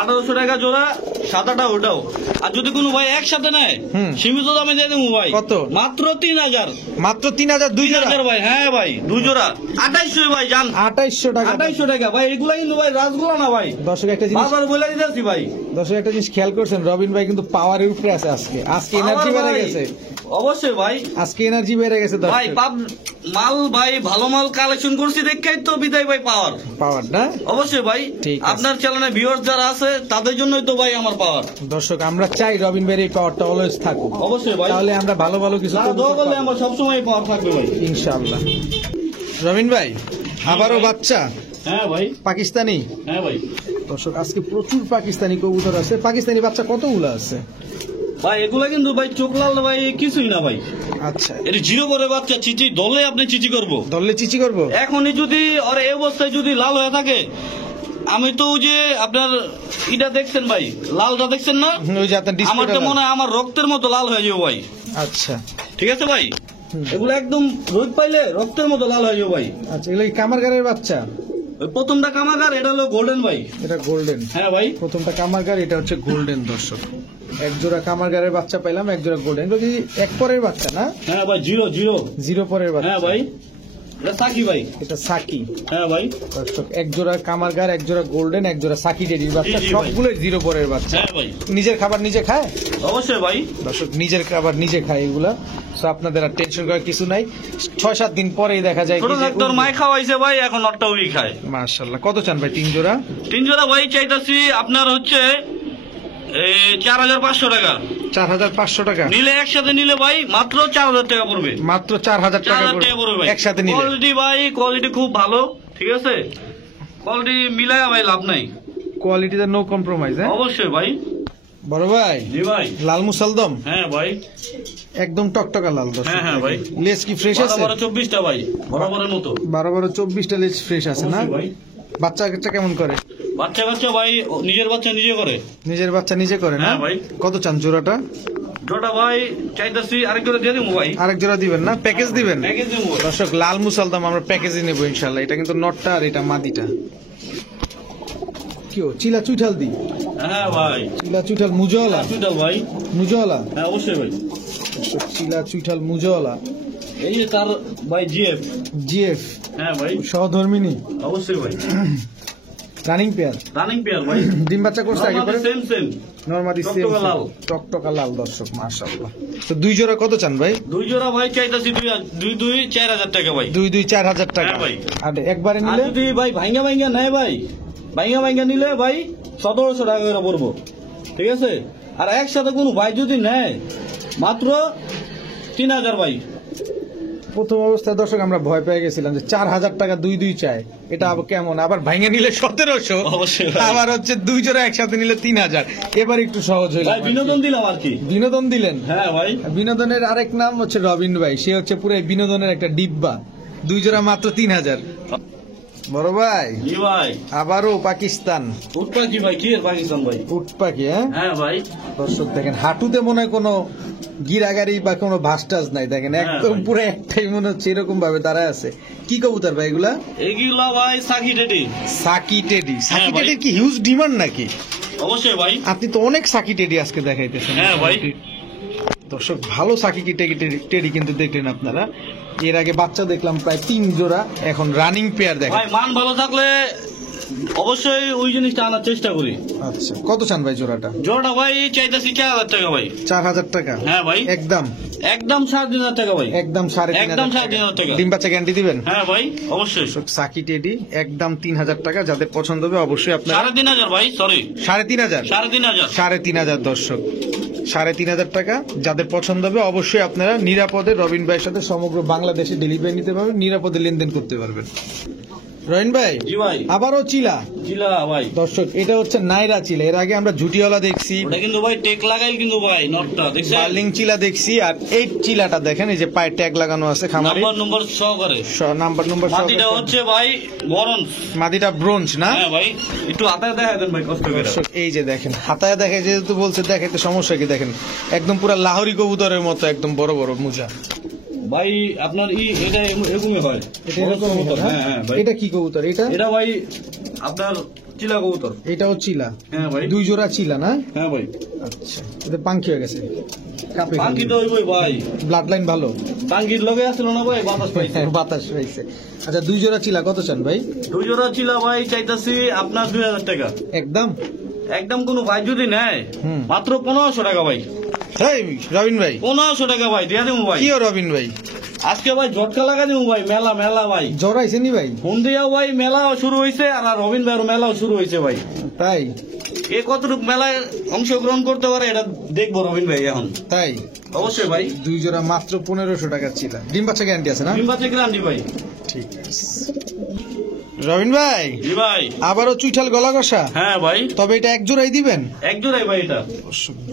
1800 টাকা জোড়া, সাদাটা ওটাও। আর যদি কোনো ভাই একসাথে নেয় হুম। সীমিত দামে দিয়ে দেবো ভাই। কত? মাত্র 3000। মাত্র 3000। 2 জোড়া 3000 ভাই। হ্যাঁ ভাই, 2 জোড়া 2800 ভাই জান। 2800 টাকা। 2800 টাকা ভাই। এগুলা কিন্তু ভাই রাজগোলা না ভাই। দর্শক একটা জিনিস, বারবার বলে দিতেছি ভাই। দর্শক একটা জিনিস খেয়াল করছেন, রবিন ভাই কিন্তু পাওয়ারের উপরে আছে আজকে। আজকে এনার্জি আবার বেড়ে ভাই, গেছে। অবশ্যই ভাই। আজকে এনার্জি বেড়ে গেছে ভাই দর্শক। মাল ভাই, ভালো মাল কালেকশন করছি দেখাই তো বিদায় ভাই পাওয়ার। পাওয়ার না? অবশ্যই ভাই। ঠিক আছে। আপনার চ্যানেলে ভিউয়ার্স যারা আছে তাদের জন্যই তো ভাই আমার পাওয়ার। দর্শক আমরা চাই রবিন ভাইয়ের এই পাওয়ারটা অলওয়েজ থাকুক। অবশ্যই ভাই। তাহলে আমরা ভালো ভালো কিছু যারা কবুতর দোয়া করলে পাবো। আমার সবসময় পাওয়ার থাকবে ভাই। ইনশাআল্লাহ। রবিন ভাই, আবারও ভাই। বাচ্চা হ্যাঁ ভাই। পাকিস্তানি। হ্যাঁ ভাই। দর্শক আজকে প্রচুর পাকিস্তানি কবুতর আছে। পাকিস্তানি বাচ্চা কতগুলো আছে? ভাই এগুলা কিন্তু ভাই চোখ লাল ভাই কিছুই না ভাই। আচ্ছা, এটা জিরো করে বাচ্চা চিচি দলে আপনি চিচি করবো ধরলে চিচি করবো। এখনই যদি আর এই অবস্থায় যদি লাল হয়ে থাকে, আমি তো ওই যে আপনার এটা দেখছেন ভাই, লালটা দেখছেন না, ওই যে আপনার আমার তো ডিসপ্লে। মনে হয় আমার রক্তের মতো লাল হয়ে যাবে ভাই। আচ্ছা ঠিক আছে ভাই, এগুলো একদম রোদ পাইলে রক্তের মতো লাল হয়ে যাবে ভাই। আচ্ছা, এগুলো কি কামারগারের বাচ্চা? ওই প্রথমটা কামাগার, এটা হলো গোল্ডেন ভাই। এটা গোল্ডেন। হ্যাঁ ভাই, প্রথমটা কামারগার, এটা হচ্ছে গোল্ডেন। দর্শক, এক জোড়া কামারগারের বাচ্চা পাইলাম, এক জোড়া গোল্ডেন। এগুলো কি এক পরের বাচ্চা না? হ্যাঁ ভাই, জিরো জিরো জিরো পরের বাচ্চা। হ্যাঁ ভাই, এটা সাকি ভাই। এটা সাকি। হ্যাঁ ভাই, দর্শক, এক জোড়া কামারগার, এক জোড়া গোল্ডেন, এক জোড়া সাকি টেডির বাচ্চা, জি, জি ভাই। সবগুলোই জিরো পরের বাচ্চা। হ্যাঁ ভাই, নিজের খাবার নিজে খায়। অবশ্যই ভাই। দর্শক, নিজের খাবার নিজে খায় এগুলা। তো আপনাদের আর টেনশন করার কিছু নাই। 6-7 দিন পরেই দেখা যায় ছোট ডাক্তার মাই খাওয়াইছে ভাই, এখন নটটা উই খায়। মাশাআল্লাহ। কত চান ভাই তিন জোড়া? 3 জোড়া ভাই চাইতাছি আপনার হচ্ছে 4,500 টাকা। 4,500 টাকা নিলে একসাথে নিলে ভাই মাত্র 4,000 টাকা পড়বে। মাত্র 4,000 টাকা 4,000 টাকা পড়বে ভাই একসাথে নিলে। কোয়ালিটি ভাই, কোয়ালিটি খুব ভালো। ঠিক আছে, কোয়ালিটি মিলায় ভাই লাভ নাই। কোয়ালিটিতে নো কম্প্রোমাইজ। হ্যাঁ অবশ্যই ভাই। বড় ভাই, জি ভাই। লাল মুসালদম হ্যাঁ ভাই, একদম টকটকা লাল। দর্শক, হ্যাঁ হ্যাঁ ভাই। লেজ কি ফ্রেশ আছে? 12-24টা ভাই, বরাবরের মতো। 12-24টা লেজ ফ্রেশ আছে না? অবশ্যই ভাই। বাচ্চা কাচ্চা কেমন করে? বাচ্চা কাচ্চা ভাই নিজের বাচ্চা নিজে করে। নিজের বাচ্চা নিজে করে না? হ্যাঁ ভাই। কত চান জোড়াটা? জোড়া ভাই চাইতাছি আরেক জোড়া দিয়ে দেবো ভাই। আরেক জোড়া দিবেন না? প্যাকেজ দিবেন? প্যাকেজ দেবো ভাই। দর্শক, লাল মুসালদম আমরা প্যাকেজে নেবো ইনশাল্লাহ। এটা কিন্তু নটটা আর এটা মাদিটা। কি চিলা চুইঠাল দি? হ্যাঁ ভাই, চিলা চুইঠাল মুজওয়ালা। হসপিটাল ভাই। মুজওয়ালা। হ্যাঁ অবশ্যই ভাই। চিলা চুইঠাল মুজওয়ালা। এই যে তার ভাই জিএফ। জিএফ হ্যাঁ ভাই, সহধর্মিনী। অবশ্যই ভাই। Running pair. রানিং পেয়ার ভাই। ডিম বাচ্চা করছে আগে পরে? Same same. নরমালি সেম টকটকা লাল। টকটকা লাল। দর্শক, মাশাআল্লাহ। তো দুই জোড়া কত চান ভাই? 2 জোড়া ভাই চাইতাছি 4,000 টাকা ভাই। 4,000 টাকা। হ্যাঁ ভাই। আর একবারে আর নিলে? যদি ভাই ভাঙ্গা ভাঙ্গা নেয় ভাই, ভাঙ্গা নিলে ভাই 1,700 টাকা করে পড়বো। ঠিক আছে, আর একসাথে কোনো ভাই যদি নেয় মাত্র 3,000 ভাই। প্রথম অবস্থায় দর্শক আমরা ভয় পেয়ে গেছিলাম যে 4,000 টাকা দুই চাই। এটা আবার কেমন? আবার ভাঙে নিলে 1,700, অবশ্যই ভাই। আবার হচ্ছে দুই জোড়া একসাথে নিলে 3,000। এবার একটু সহজ হইল। ভাই বিনোদন দিলাম আর কি। বিনোদন দিলেন? হ্যাঁ ভাই। বিনোদনের আরেক নাম হচ্ছে রবিন ভাই। সে হচ্ছে পুরো বিনোদনের একটা ডিব্বা। দুই জোড়া মাত্র 3,000। বড় ভাই, জি ভাই। আবারও পাকিস্তান উট পাখি ভাই, কি এর পাকিস্তান ভাই? উট পাখি। হ্যাঁ হ্যাঁ ভাই। দর্শক দেখেন, হাঁটুতে মনে হয় কোনো গিরাগাড়ি বা কোনো ভাসটাজ নাই। দেখেন একদম ভাই। পুরো একটাই মনে হচ্ছে এরকম ভাবে দাঁড়ায় আছে। কি কবুতর ভাই এগুলা? এগুলা ভাই সাকি টেডি। সাকি টেডি। সাকি ভাই। টেডির কি হিউজ ডিমান্ড নাকি? অবশ্যই ভাই। আপনি তো অনেক সাকি টেডি আজকে দেখাইতেছেন। হ্যাঁ ভাই। দর্শক, ভালো সাকি টেডি কিন্তু দেখলেন আপনারা। এর আগে বাচ্চা দেখলাম প্রায় 3 জোড়া, এখন রানিং পেয়ার দেখেন। ভাই মান ভালো থাকলে অবশ্যই ওই জিনিসটা আনার চেষ্টা করি। আচ্ছা, কত চান ভাই জোড়াটা? জোড়া ভাই চাইতাছি 4,000 টাকা ভাই। 4,000 টাকা? হ্যাঁ ভাই। একদম 3,500 টাকা ভাই। একদম 3,500 টাকা। ডিম বাচ্চা গ্যারান্টি দিবেন? হ্যাঁ ভাই, অবশ্যই। সাকি টেডি একদম 3,000 টাকা। যাদের পছন্দ হবে অবশ্যই আপনারা 3,500 ভাই, সরি 3,500। 3,500। 3,500 দর্শক, 3,500 টাকা। যাদের পছন্দ হবে অবশ্যই আপনারা নিরাপদে রবিন ভাইয়ের সাথে সমগ্র বাংলাদেশে ডেলিভারি নিতে পারবেন, নিরাপদে লেনদেন করতে পারবেন। রবিন ভাই, জি ভাই। আবারও চিলা। চিলা ভাই। দর্শক, এটা হচ্ছে নাইরা চিলা। এর আগে আমরা ঝুটিওয়ালা দেখছি, ওটা কিন্তু ভাই টেক লাগাইল কিন্তু ভাই, নটটা দেখছেন? বার্লিং চিলা দেখছি, আর এই চিলাটা দেখেন, এই যে পায়ে ট্যাগ লাগানো আছে খামারে, নম্বর সহকারে। নাম্বার মাটিটা হচ্ছে ভাই ব্রোঞ্জ। মাদিটা ব্রোঞ্জ না? হ্যাঁ ভাই, একটু হাতায় দেখা দেন ভাই কষ্ট করে। দর্শক, এই যে দেখেন, হাতায় দেখে যেহেতু বলছে দেখাইতে সমস্যা কি? দেখেন একদম পুরো লাহোরি কবুতরের মতো একদম বড় বড় মুজা। ভাই আপনার এটা এরকমই হয়। এটা এরকম কবুতর, হয়, হ্যাঁ হ্যাঁ ভাই। এটা কি কবুতর? এটা ভাই আপনার চিলা কবুতর। এটাও চিলা? হ্যাঁ ভাই। দুই জোড়া চিলা না? হ্যাঁ ভাই। আচ্ছা, এটা পাঙ্কি হয়ে গেছে, কাপে পাঙ্কি তো ওই ভাই, ব্লাড লাইন ভালো। পাঙ্কির লগে আসছিল না ভাই, বাতাস পাইছে। বাতাস হয়েছে। আচ্ছা, দুই জোড়া চিলা কত চান ভাই? 2 জোড়া চিলা ভাই চাইতাছি আপনার 2,000 টাকা। একদম একদম কোন ভাই যদি নেয় মাত্র 1,500 টাকা ভাই। এই রবিন ভাই, 1,500 টাকা ভাই দিয়ে দেবো ভাই। কি রবিন ভাই, আজকে ভাই ঝটকা লাগা দেবো ভাই, মেলা মেলা ভাই। জ্বর আইছে নি ভাই? হুন্ডিয়াও ভাই মেলা শুরু হয়েছে, আর রবিন ভাইয়ের মেলাও শুরু হয়েছে ভাই। তাই? এ কতটুকু মেলায় অংশগ্রহণ করতে পারে এটা দেখবো রবিন ভাই এখন। তাই অবশ্যই ভাই। দুই জোড়া মাত্র 1,500 টাকা চিলা। ডিম বাচ্চা গ্যারান্টি আছে না? ডিম্বাচে গ্রান্ডি ভাই। ঠিক আছে রবিন ভাই, জি ভাই। আবারও চুইঠাল গলা কষা। হ্যাঁ ভাই, তবে এটা এক জোড়াই দিবেন? এক জোড়াই ভাই এটা।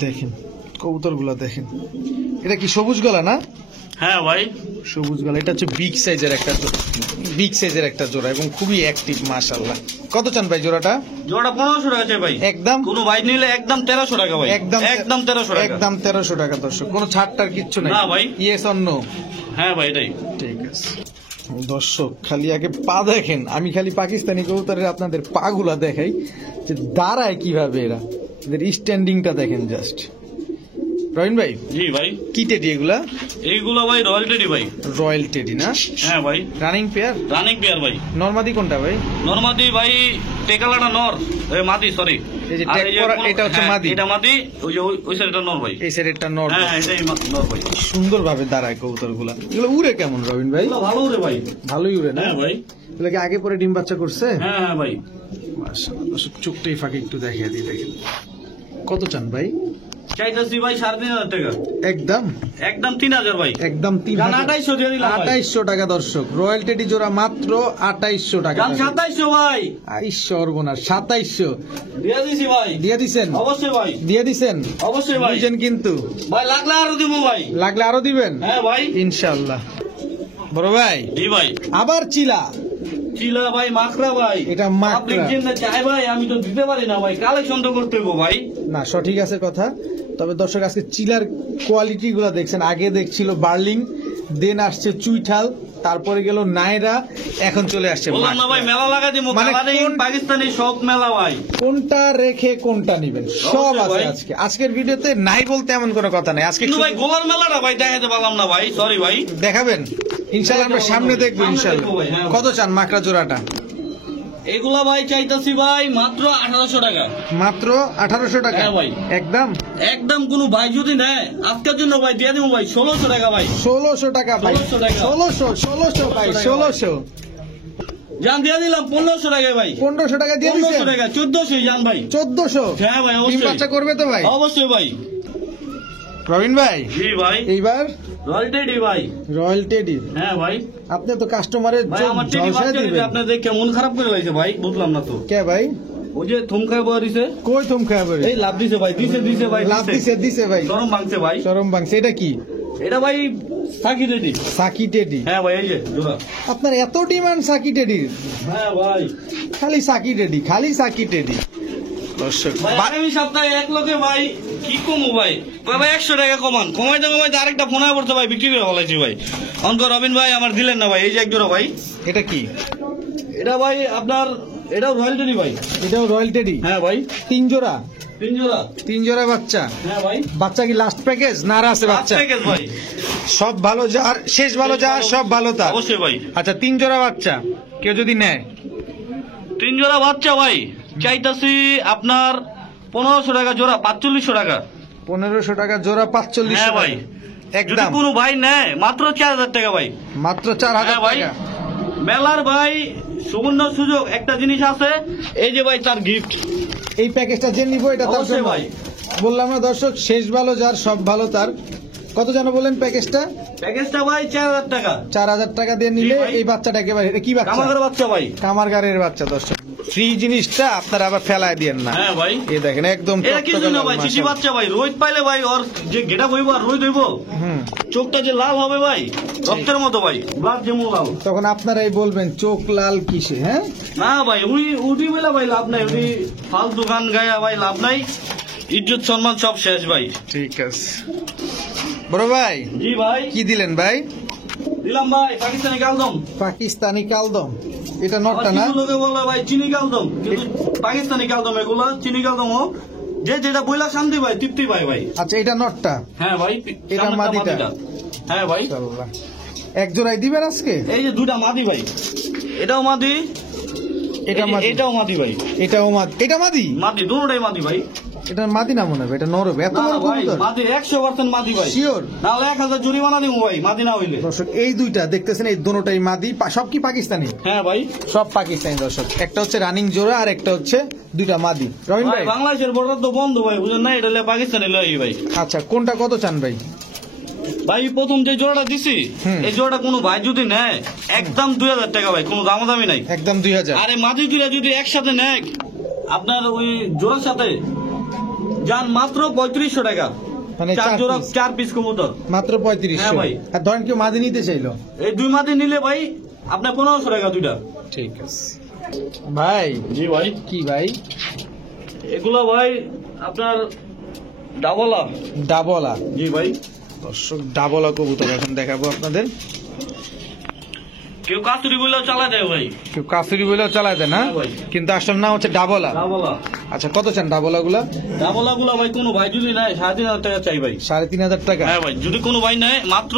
দেখেন কবুতর গুলা দেখেন, এটা কি সবুজ গলা না? হ্যাঁ ভাই, সবুজ গলা। এটা হচ্ছে বিগ সাইজের একটা জোড়া এবং খুবই অ্যাক্টিভ মাশাআল্লাহ। কত চান ভাই জোড়াটা? জোড়া 1500 টাকা চাই ভাই। একদম কোনো ভাই নিলে একদম 1300 টাকা ভাই। একদম 1300 টাকা। একদম 1300 টাকা দর্শক, কোনো ছাড়টার কিচ্ছু নাই না ভাই। Yes or no? হ্যাঁ ভাই, এটাই। ঠিক আছে দর্শক, খালি আগে পা দেখেন। আমি খালি পাকিস্তানি কবুতরের আপনাদের পা গুলা দেখাই যে দাঁড়ায় কিভাবে এরা, এদের স্ট্যান্ডিংটা দেখেন জাস্ট। রবিন ভাই, জি ভাই। কি টেডি এগুলা? এইগুলো ভাই রয়্যাল টেডি ভাই। রয়্যাল টেডি না? হ্যাঁ ভাই, রানিং পেয়ার। রানিং পেয়ার ভাই। নরমাদি কোনটা ভাই? নরমাদি ভাই টেকালাটা নর, মাদি সরি। এই যে ট্যাগ করা এটা হচ্ছে মাদি। এটা মাদি, ওই যে ওই সাইডটা নর ভাই। এই সাইডেরটা নর। হ্যাঁ, এটাই নর ভাই। সুন্দর ভাবে দাঁড়ায় কবুতর গুলা। এগুলো উড়ে কেমন রবিন ভাই? এগুলো ভালো রে ভাই। ভালোই উড়ে না? হ্যাঁ ভাই। এগুলো কি আগে পরে ডিম বাচ্চা করছে? হ্যাঁ হ্যাঁ ভাই। মাশাআল্লাহ দর্শক, চোখটাই ফাঁকে একটু দেখিয়ে দিই দেখেন। কত চান ভাই? চাইতেছি ভাই 3500 টাকা। একদম একদম 3000 ভাই। একদম 2800 দিয়ে দিলাম ভাই। 2800 টাকা দর্শক। রয়্যাল টেডি জোড়া মাত্র 2800 টাকা। 2700 ভাই। সর্বনাশ, 2700 দিয়ে দিছি ভাই। দিয়ে দিছেন? অবশ্যই ভাই। দিয়ে দিছেন? অবশ্যই ভাই। বুঝেন কিন্তু ভাই লাগলে আরো দিব ভাই। লাগলে আরো দিবেন? হ্যাঁ ভাই, ইনশাআল্লাহ। বড় ভাই, জি ভাই। আবার চিলা। চিলা ভাই, মাকড়া ভাই। এটা মাকড়া। পাবলিক জেনে চাই ভাই, আমি তো দিতে পারি না ভাই, কালেকশন তো করতে হবে ভাই। না সঠিক আছে কথা। তবে দর্শক আজকে চিলার কোয়ালিটি গুলা দেখছেন। আগে দেখছিল বার্লিং, দেন আসছে চুইঠাল, তারপরে গেল নায়রা, এখন চলে আসছে বললাম না ভাই, মেলা লাগা দিব। মানে পাকিস্তানি সব মেলা ভাই। কোনটা রেখে কোনটা নিবেন সব আছে ভাই। আজকে। আজকের ভিডিওতে নাই বলতে এমন কোনো কথা নাই। আজকে কিন্তু ভাই গোলার মেলাটা ভাই দেখাতে পারলাম না ভাই, সরি ভাই। দেখাবেন ইনশাআল্লাহ, আমরা সামনে দেখবো ইনশাআল্লাহ। সামনে দেখবো ভাই, হ্যাঁ। কত চান মাকড়া জোড়াটা? এগুলা ভাই চাইতাছি ভাই মাত্র 1800 টাকা। মাত্র 1800 টাকা? হ্যাঁ ভাই। একদম একদম কোন ভাই যদি নেয় আজকের জন্য ভাই দিয়ে দিব ভাই 1600 টাকা ভাই। 1600 টাকা ভাই। 1600 টাকা। 1600 ভাই, 1600 জান দিয়ে দিলাম 1500 টাকা ভাই। 1500 টাকা দিয়ে 1500 দিছেন? টাকা 1400 জান ভাই। 1400? হ্যাঁ ভাই, ডিম অবশ্যই। বাচ্চা করবে তো ভাই? অবশ্যই ভাই। রবিন ভাই, জি ভাই। এইবার রয়্যালটি ভাই। Royal teddy. হ্যাঁ ভাই। আপনি তো কাস্টমারের ভাই আমার টেডি জলসা বাচ্চা দিবেন। আপনাদের কেমন খারাপ করে লাইছে ভাই, বুঝলাম না তো। কে ভাই? ওই যে থমকায় বয়া দিছে। কই তুম খাবে? এই লাভ দিছে ভাই, দিছে ভাই, লাভ দিছে ভাই, গরম ভাঙছে ভাই। চরম বাংছে। এটা কি? এটা ভাই সাকি রেডি। Psaki teddy? হ্যাঁ ভাই, এই যে জোড়া। আপনার এত ডিমান্ড সাকি টেডির? হ্যাঁ ভাই। খালি সাকি টেডি, খালি সাকি টেডি। দর্শক ভাই আগামী সপ্তাহে এক লোকে ভাই কি কমু ভাই, ভাই 100 টাকা কমান, কমাইতে আরেকটা ফোন পড়ছে ভাই, বিক্রি করে ফেলাইছি ভাই। অঙ্ক রবিন ভাই আমার দিলেন না ভাই, এই যে এক জোড়া ভাই। এটা কি? এটা ভাই আপনার, এটাও রয়্যাল টেডি ভাই। এটাও রয়্যাল টেডি? হ্যাঁ ভাই। 3 জোড়া? 3 জোড়া। 3 জোড়া বাচ্চা? হ্যাঁ ভাই। বাচ্চা কি লাস্ট প্যাকেজ না আর আছে বাচ্চা? প্যাকেজ ভাই। সব ভালো যার শেষ ভালো যার সব ভালো তার। অবশ্যই ভাই। আচ্ছা 3 জোড়া বাচ্চা কেউ যদি নেয়? 3 জোড়া বাচ্চা ভাই চাইতাছি আপনার 1500 টাকা জোড়া, 4500 টাকা। 1500 টাকা জোড়া, 4500 হ্যাঁ ভাই। টাকা। যদি একদম কোনো ভাই নেয় মাত্র 4000 টাকা ভাই। মাত্র 4000 হ্যাঁ ভাই। টাকা। মেলার ভাই সুবর্ণ সুযোগ একটা জিনিস আছে, এই যে ভাই তার গিফট। এই প্যাকেজটা যে নিব এটা তার অবশ্যই জন্য ভাই। বললাম না দর্শক, শেষ ভালো যার সব ভালো তার। কত জানো বলেন প্যাকেজটা? প্যাকেজটা ভাই 4000 টাকা। 4000 টাকা দিয়ে নিলে জি ভাই। এই বাচ্চাটা একেবারে, এটা কি বাচ্চা? কামাগার বাচ্চা ভাই। কামারগারের বাচ্চা দর্শক। ফ্রি জিনিসটা আপনারা আবার ফেলায় দিয়েন না। হ্যাঁ ভাই। এই দেখেন একদম এটা কিছু টকটকে না লাল, ভাই, চিচি মাশাআল্লাহ। বাচ্চা ভাই, রোদ পাইলে ভাই ওর যে গেটা হইব আর রোদ হইব, হুম, চোখটা যে লাল হবে ভাই, রক্তের মতো ভাই, ব্লাড যেমন লাল। তখন আপনারাই বলবেন চোখ লাল কিসে? হ্যাঁ না ভাই, উঠি বলে ভাই লাভ নাই, উঠি ফালতু গান গায়া ভাই লাভ নাই, ইজ্জত সম্মান সব শেষ ভাই। ঠিক আছে বড় ভাই, জি ভাই। কি দিলেন ভাই? দিলাম ভাই পাকিস্তানি কালদম। পাকিস্তানি কালদম। এটা আবার নটটা না? কিছু লোকে বলে ভাই চিনি কালদম, কিন্তু পাকিস্তানি কালদম এগুলা, চিনি কালদম হোক যে যেটা বইলা শান্তি ভাই, তৃপ্তি পাই ভাই। আচ্ছা এটা নটটা? হ্যাঁ ভাই। এটা সামনেরটা মাদিটা? হ্যাঁ ভাই। ইনশাআল্লাহ। এক জোড়াই দিবেন আজকে? এই যে দুটা মাদি ভাই, এটাও মাদি, এটা মাদি, এটাও মাদি ভাই। এটাও মাদি। এটা মাদি? মাদি, দুটোটাই মাদি ভাই। এটা মাদি না মনে হবে, এটা নরবে। এত না বড় ভাই, কবুতর? মাদি 100% মাদি ভাই। শিওর? নাহলে 1000 জরিমানা দিব ভাই, মাদি না হইলে। দর্শক এই দুইটা দেখতেছেন, এই দুটোটাই মাদি। সব কি পাকিস্তানি? হ্যাঁ ভাই। সব পাকিস্তানি দর্শক। একটা হচ্ছে রানিং জোড়া আর একটা হচ্ছে দুইটা মাদি। রবিন ভাই ভাই, বাংলাদেশের বর্ডার তো বন্ধ ভাই, বুঝেন না, এটা পাকিস্তানি লই ভাই। আচ্ছা কোনটা কত চান ভাই? ভাই প্রথম যে জোড়াটা দিছি, হুম। এই জোড়াটা কোনো ভাই যদি নেয় একদম 2000 টাকা ভাই, কোনো দামাদামি নাই। একদম 2000। আরে মাদি দুইটা যদি একসাথে নেয় আপনার ওই জোড়ার সাথে যান মাত্র 3500 টাকা। মানে 4 জোড়া 4 পিস কবুতর মাত্র 3500। হ্যাঁ ভাই। আর ধরেন কেউ মাদি নিতে চাইলো, এই 2 মাদি নিলে ভাই আপনার 1500 টাকা দুইটা। ঠিক আছে ভাই। জি ভাই। কি ভাই? এগুলো ভাই আপনার ডাবলা। ডাবলা। জি ভাই। দর্শক ডাবলা কবুতর এখন দেখাবো আপনাদের। কেউ কাতুরি বলেও চালায় দেয় ভাই। কেউ কাফিরি বলেও চালায় দেয় না, হ্যাঁ ভাই। কিন্তু আসল নাম হচ্ছে ডাবলা। ডাবলা। আচ্ছা কত চান ডাবলা গুলা? ডাবলা গুলো ভাই কোনো ভাই যদি নেয় 3500 টাকা চাই ভাই। 3500 টাকা? হ্যাঁ ভাই, যদি কোনো ভাই নেয় মাত্র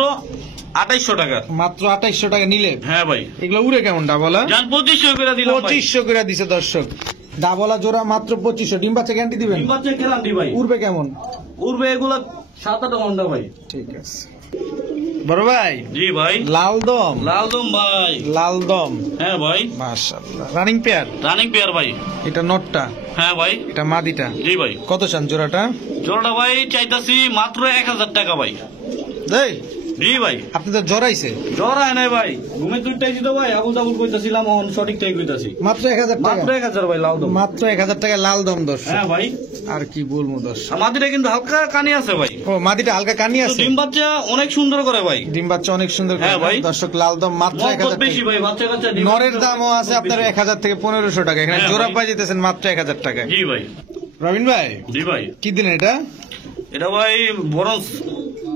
2800 টাকা। মাত্র 2800 টাকা নিলে? হ্যাঁ ভাই। এগুলো উড়ে কেমন ডাবলা? জান 2500 করে দিলাম ভাই। 2500 করে দিছে দর্শক। ডাবলা জোড়া মাত্র 2500। ডিম বাচ্চা গ্যারান্টি দিবেন? ডিম বাচ্চা গ্যারান্টি ভাই। উড়বে কেমন? উড়বে এগুলো 7-8 ঘন্টা ভাই। ঠিক আছে বড় ভাই। জি ভাই। লাল দম। লাল দম ভাই। লাল দম। হ্যাঁ ভাই। মাশাআল্লাহ। Running pair? রানিং পেয়ার ভাই। এটা নটটা, হ্যাঁ ভাই। এটা মাদিটা। জি ভাই। কত চান জোড়াটা? জোড়াটা ভাই চাইতাছি মাত্র 1000 টাকা ভাই। এই জি ভাই। আপনি তো জড়াইছে। জ্বর আয় নাই ভাই, ঘুমে দুইটাই ছিল ভাই, আবুল তাবুল কইতাছিলাম, এখন সঠিকটাই কইতাছি। মাত্র 1000 টাকা? মাত্র 1000 ভাই লাল দম। মাত্র 1000 টাকা লাল দম দর্শক। হ্যাঁ ভাই। আর কি বলবো দর্শক। আমাদের কিন্তু হালকা কানি আছে ভাই। ও মাদিটা হালকা কানি তো আছে। ডিম বাচ্চা অনেক সুন্দর করে ভাই। ডিম বাচ্চা অনেক সুন্দর করে। হ্যাঁ ভাই। দর্শক লাল দম মাত্র মহব্বত 1000 বেশি টাকা। ভাই, বাচ্চা কাচ্চা ডিম নরের বাচ্চা দামও আছে আপনার বেশি। 1000 থেকে 1500 টাকা। এখানে হ্যাঁ জোড়া ভাই। পাই যেতেছেন মাত্র 1000 টাকায়। জি ভাই। রবিন ভাই জি ভাই। কি দিলেন এটা? এটা ভাই বরঞ্চ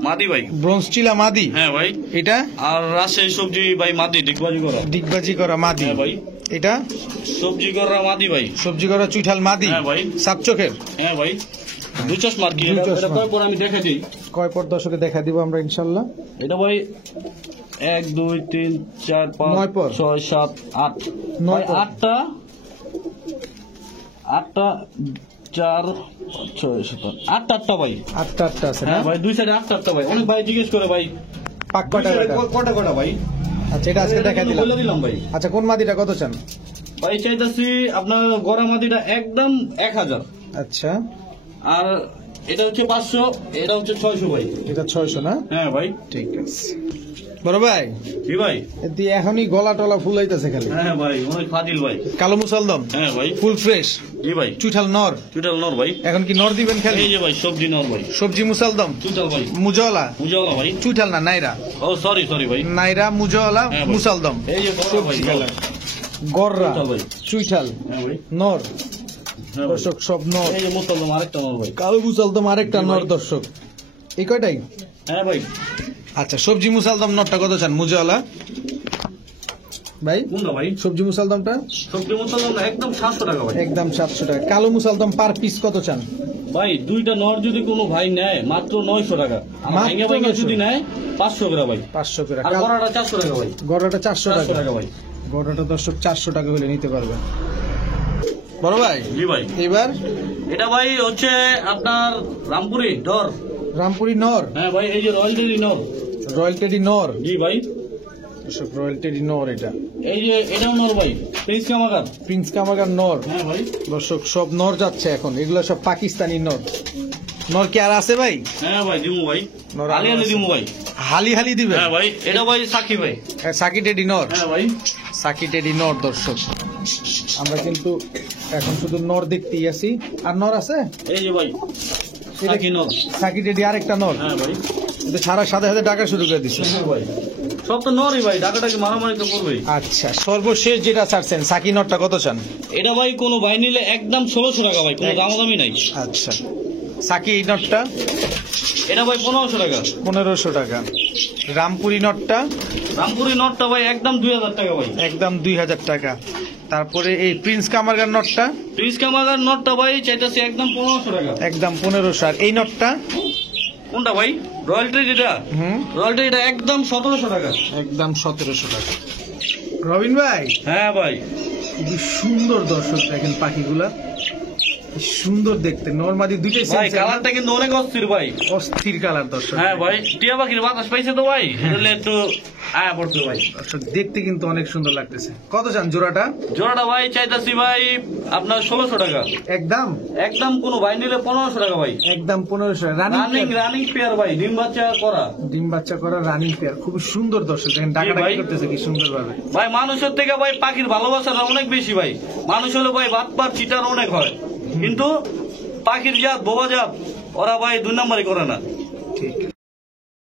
মাদি ভাই। ব্রোঞ্জ চিলা মাদি। হ্যাঁ ভাই। এটা আর রাজশাহী সবজি ভাই মাদি ডিগবাজি করা। ডিগবাজি করা মাদি। হ্যাঁ ভাই। এটা সবজি করা মাদি ভাই। সবজি করা চুইঠাল মাদি। হ্যাঁ ভাই। সাত চোখের। হ্যাঁ ভাই। দুই চশমা আর কি। দুই চশমা। এটা পর আমি দেখাই দিই। কয় পর দর্শকে দেখা দিব আমরা ইনশাল্লাহ। এটা ভাই 1 2 3 4 নয় 5 পর। 6 7 8 নয় পর। 8টা 4 6 7 8টা ভাই। 8টা আছে না? হ্যাঁ ভাই, দুই সাইডে 8টা ভাই। অনেক ভাই জিজ্ঞেস করে ভাই পাক দুই কয়টা সাইডে কয়টা? কটা ভাই। আচ্ছা এটা আজকে দেখা দিলাম। বলে দিলাম ভাই। আচ্ছা কোন মাদিটা কত চান? ভাই চাইতাছি আপনার গড়া মাদিটা একদম 1000, আচ্ছা আর এটা হচ্ছে 500, এটা হচ্ছে 600 ভাই। এটা 600 না? হ্যাঁ ভাই। ঠিক আছে বড় ভাই। জি ভাই। এতে এখনই গলা টলা ফুলাইতেছে খালি। হ্যাঁ ভাই, অনেক ফাজিল ভাই। কালো মুসলদম হ্যাঁ ভাই। ফুল ফ্রেশ জি ভাই। চুইঠাল নর। চুটাল নর ভাই। এখন কি নর দিবেন খালি? এই যে ভাই সবজি নর ভাই। সবজি মুসলদম চুটাল ভাই। মুজওয়ালা উজালা ভাই। চুইঠাল না নাইরা। ও সরি ভাই। নাইরা মুজওয়ালা হ্যাঁ ভাই। মুসলদম এই যে বড় ভাই। সবজি কালার গররা চুইঠাল ভাই। চুইঠাল হ্যাঁ ভাই। নর। হ্যাঁ ভাই। দর্শক সব নর। এই যে মুসলমান আরেকটা নর ভাই। কালো মুসলদম আরেকটা জি নর ভাই। দর্শক। এই কয়টাই? হ্যাঁ ভাই। আচ্ছা সবজি মুসালদম নরটা কত চান? মুজওয়ালা ভাই কোনটা ভাই? সবজি মুসালদমটা সবজি মুসলমান একদম 700 টাকা ভাই। একদম 700 টাকা। কালো মুসালদম পার পিস কত চান? ভাই দুইটা নর যদি কোনো ভাই নেয় মাত্র 900 টাকা। আর মাত্র ভাইঙ্গা ভাইঙ্গা 900 যদি নেয় 500 করে ভাই। 500 করে। আর গড়াটা 400 টাকা ভাই। গড়াটা 400 400 টাকা। টাকা ভাই। গড়াটা দর্শক 400 টাকা হলে নিতে পারবেন। বড় ভাই জি ভাই। এবার এটা ভাই হচ্ছে আপনার রামপুরি ডর। রামপুরি নর। হ্যাঁ ভাই, এই যে রয়্যাল ডেলি নর। রয়্যাল টেডি নর। জি ভাই। দর্শক রয়্যাল টেডি নর এটা। এই যে এটাও নর ভাই, প্রিন্স কামাগার। প্রিন্স কামাগার নর। হ্যাঁ ভাই। দর্শক সব নর যাচ্ছে এখন। এগুলো সব পাকিস্তানি নর। নর কি আর আছে ভাই? হ্যাঁ ভাই দিমু ভাই। নর আলি আরো আলি আছে। দিমু ভাই। হালি হালি দিবেন? হ্যাঁ ভাই। এটা ভাই সাকি ভাই। সাকি টেডি নর। হ্যাঁ ভাই। সাকি টেডি নর দর্শক। আমরা কিন্তু এখন শুধু নর দেখতেই আছি। আর নর আছে? এই যে ভাই সাকি নর। সাকি টেডি আরেকটা নর। হ্যাঁ ভাই। কিন্তু ছাড়ার সাথে সাথে ডাকা শুরু করে দিচ্ছে। হ্যাঁ ভাই। সব তো নরই ভাই, ডাকাটাকে মারামারি তো করবেই। আচ্ছা সর্বশেষ যেটা ছাড়ছেন সাকি নরটা কত চান? এটা ভাই কোনো ভাই নিলে একদম 1600 টাকা ভাই, কোনো দামাদামি নাই। আচ্ছা সাকি এই নটটা এটা ভাই 1500 টাকা। 1500 টাকা। রামপুরি নটটা রামপুরি নটটা ভাই একদম 2000 টাকা ভাই। একদম 2000 টাকা। তারপরে এই প্রিন্স কামারগার নটটা প্রিন্স কামাগার নটটা ভাই চাইতেছে একদম 1500 টাকা। একদম 1500। আর এই নটটা কোনটা ভাই? রয়্যালটি যেটা, রয়্যালটি এটা একদম 1700 টাকা। একদম 1700 টাকা। রবিন ভাই হ্যাঁ ভাই। খুবই সুন্দর দর্শক দেখেন পাখিগুলা কি সুন্দর দেখতে। নরমাদি দুইটাই ভাই কালারটা কিন্তু অনেক অস্থির ভাই। অস্থির কালার দর্শক। হ্যাঁ ভাই, টিয়া পাখির বাতাস পাইছে তো ভাই, এটা একটু আয়া পড়ছে ভাই। দর্শক দেখতে কিন্তু অনেক সুন্দর লাগতেছে। কত চান জোড়াটা? জোড়াটা ভাই চাইতাছি ভাই আপনার 1600 টাকা। একদম একদম কোনো ভাই নিলে 1500 টাকা ভাই। একদম 1500। রানিং পেয়ার ভাই, ডিম বাচ্চা করা। ডিম বাচ্চা করা রানিং পেয়ার খুব সুন্দর দর্শক দেখেন ডাকাটা ভাই। কি করতেছে কি সুন্দর ভাবে। ভাই মানুষের থেকে ভাই পাখির ভালোবাসাটা অনেক বেশি ভাই। মানুষ হলে ভাই বাত পার চিটার অনেক হয়, কিন্তু পাখির জাত বোবা জাত ওরা ভাই 2 নাম্বারই করে না।